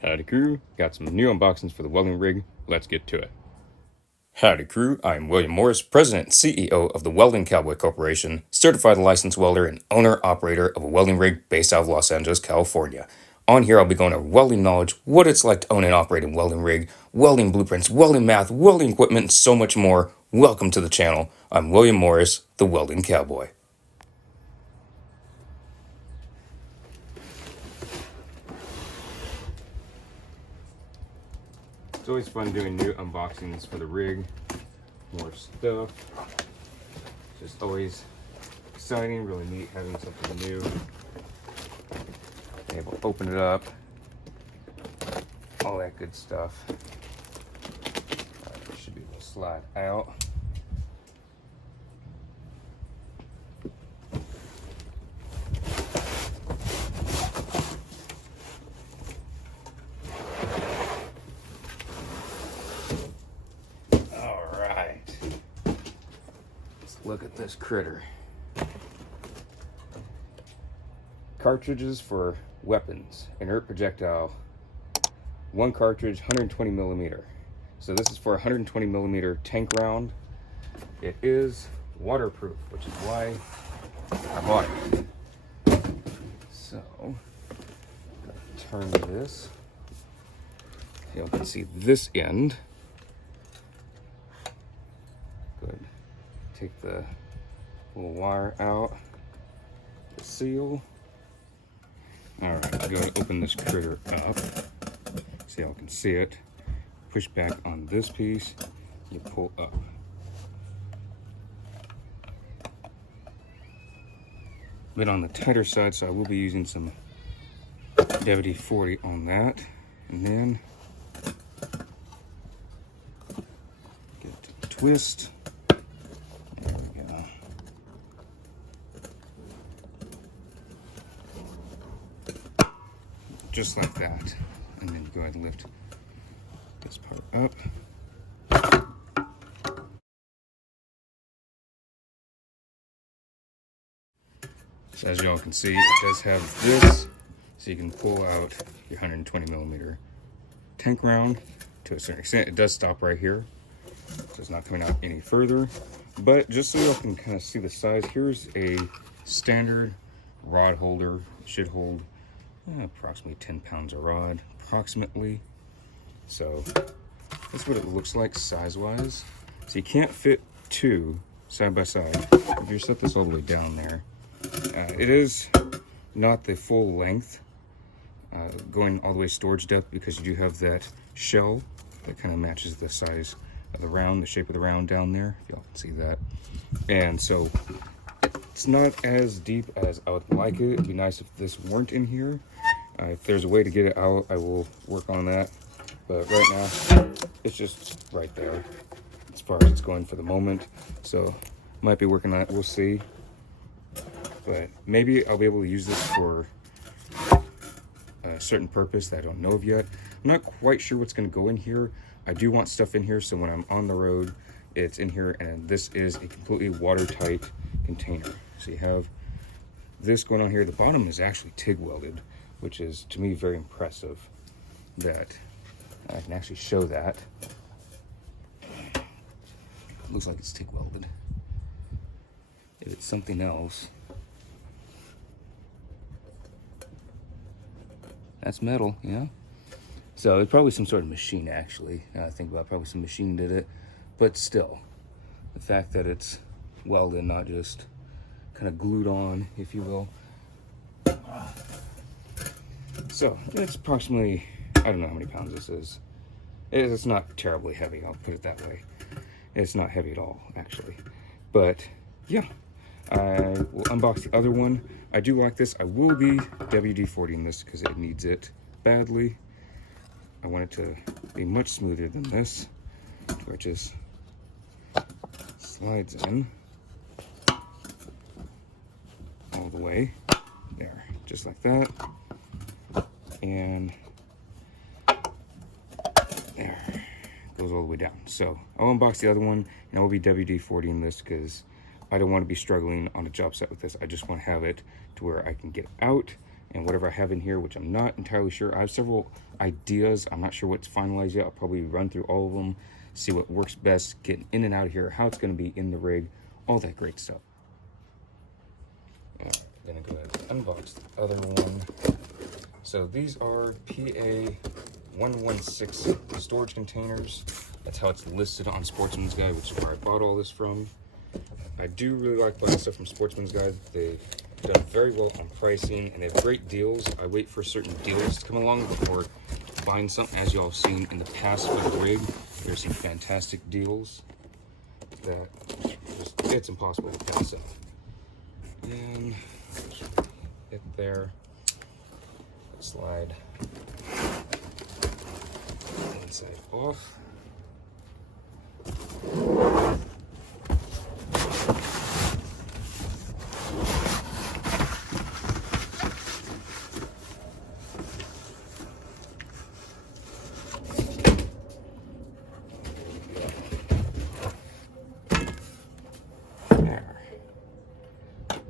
Howdy crew, got some new unboxings for the welding rig, let's get to it. Howdy crew, I'm William Morris, President and CEO of the Welding Cowboy Corporation, certified licensed welder and owner-operator of a welding rig based out of Los Angeles, California. On here I'll be going over welding knowledge, what it's like to own and operate a welding rig, welding blueprints, welding math, welding equipment, and so much more. Welcome to the channel. I'm William Morris, the Welding Cowboy. It's always fun doing new unboxings for the rig, more stuff. Just always exciting, really neat having something new. Okay, we'll open it up, all that good stuff. It should be able to slide out. Look at this critter. Cartridges for weapons, inert projectile. One cartridge, 120 millimeter. So this is for a 120 millimeter tank round. It is waterproof, which is why I bought it. So, turn this. You can see this end. Good. Take the little wire out, the seal. All right, I'm going to open this critter up. See how I can see it. Push back on this piece, you pull up. A bit on the tighter side, so I will be using some WD-40 on that. And then get to the twist. Just like that, and then go ahead and lift this part up. So as y'all can see, it does have this, so you can pull out your 120 millimeter tank round to a certain extent. It does stop right here, so it's not coming out any further. But just so y'all can kind of see the size, here's a standard rod holder. It should hold approximately 10 pounds of rod, approximately. So that's what it looks like size-wise. So you can't fit two side by side. If you set this all the way down there, it is not the full length, going all the way storage depth, because you do have that shell that kind of matches the size of the round, the shape of the round down there, if y'all can see that. And so it's not as deep as I would like it. It'd be nice if this weren't in here. If there's a way to get it out, I will work on that. But right now, it's just right there as far as it's going for the moment. So might be working on it, we'll see. But maybe I'll be able to use this for a certain purpose that I don't know of yet. I'm not quite sure what's gonna go in here. I do want stuff in here, so when I'm on the road, it's in here, and this is a completely watertight container. So you have this going on here. The bottom is actually TIG welded, which is, to me, very impressive that I can actually show that. It looks like it's TIG welded. If it's something else, that's metal, yeah? So it's probably some sort of machine, actually. Now I think about it, probably some machine did it. But still, the fact that it's welded, not just kind of glued on, if you will. So it's approximately, I don't know how many pounds this is. It's not terribly heavy, I'll put it that way. It's not heavy at all, actually. But yeah, I will unbox the other one. I do like this. I will be WD-40ing this because it needs it badly. I want it to be much smoother than this, where it just slides in all the way. There, just like that. And there, goes all the way down. So I'll unbox the other one, and I will be WD-40ing this because I don't want to be struggling on a job site with this. I just want to have it to where I can get out and whatever I have in here, which I'm not entirely sure. I have several ideas. I'm not sure what's finalized yet. I'll probably run through all of them, see what works best, getting in and out of here, how it's going to be in the rig, all that great stuff. I'm gonna go ahead and unbox the other one. So these are PA116 storage containers. That's how it's listed on Sportsman's Guide, which is where I bought all this from. I do really like buying stuff from Sportsman's Guide. They've done very well on pricing, and they have great deals. I wait for certain deals to come along before buying something. As y'all have seen in the past for the rig, there's some fantastic deals that it's impossible to pass up. And hit there, slide one side off.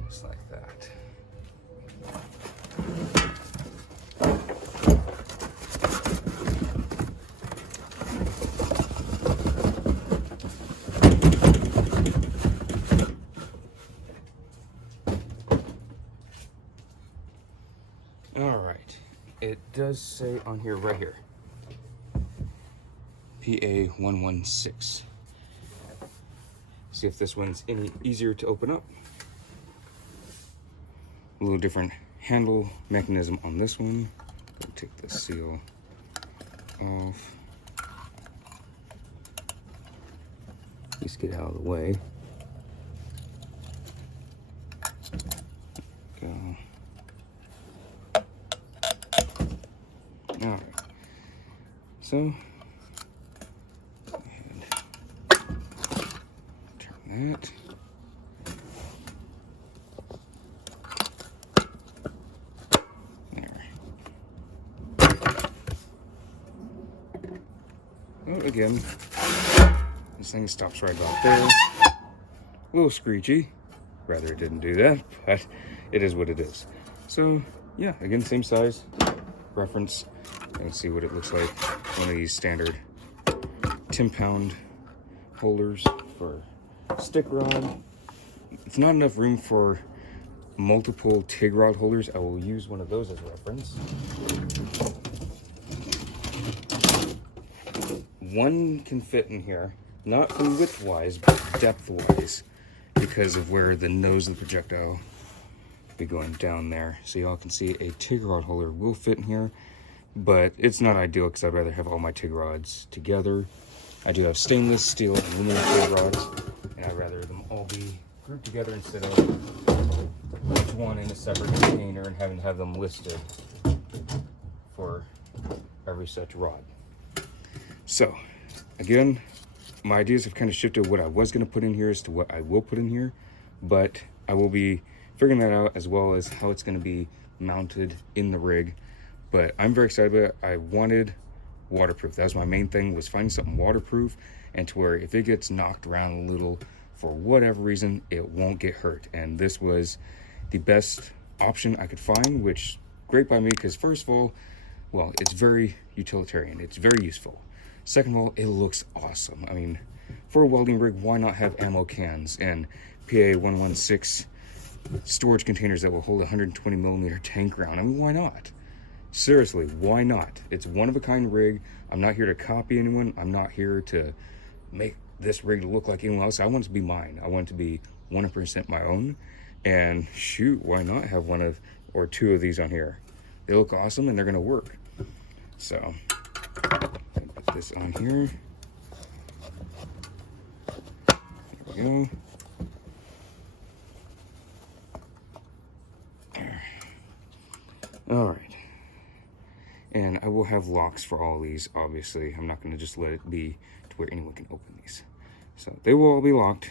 Just like that. All right, it does say on here, right here, PA116. See if this one's any easier to open up. A little different handle mechanism on this one. I'll take the seal off. Just get out of the way. Go. All right. So, go ahead. Turn that. Oh, again, this thing stops right about there. A little screechy. Rather it didn't do that, but it is what it is. So, yeah, again, same size. Reference. Let's see what it looks like. One of these standard 10-pound holders for stick rod. It's not enough room for multiple TIG rod holders. I will use one of those as reference. One can fit in here, not width-wise, but depth-wise, because of where the nose of the projectile will be going down there. So y'all can see a TIG rod holder will fit in here, but it's not ideal because I'd rather have all my TIG rods together. I do have stainless steel and aluminum TIG rods, and I'd rather them all be grouped together instead of each one in a separate container and having to have them listed for every such rod. So, again, my ideas have kind of shifted what I was going to put in here as to what I will put in here, but I will be figuring that out as well as how it's going to be mounted in the rig. But I'm very excited about it. I wanted waterproof. That was my main thing, was finding something waterproof and to where if it gets knocked around a little for whatever reason, it won't get hurt. And this was the best option I could find, which great by me because first of all, well, it's very utilitarian. It's very useful. Second of all, it looks awesome. I mean, for a welding rig, why not have ammo cans and PA116 storage containers that will hold 120 millimeter tank round? I mean, why not? Seriously, why not? It's one of a kind rig. I'm not here to copy anyone. I'm not here to make this rig look like anyone else. I want it to be mine. I want it to be 100% my own. And shoot, why not have one of or two of these on here? They look awesome and they're gonna work. So, put this on here. There we go. There. All right. And I will have locks for all these, obviously. I'm not going to just let it be to where anyone can open these. So they will all be locked,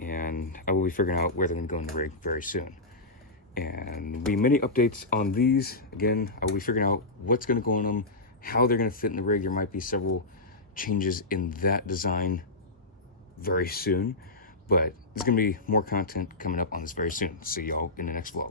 and I will be figuring out where they're going to go in the rig very soon. And there'll be many updates on these. Again, I will be figuring out what's going to go on them, how they're going to fit in the rig. There might be several changes in that design very soon, but there's going to be more content coming up on this very soon. See y'all in the next vlog.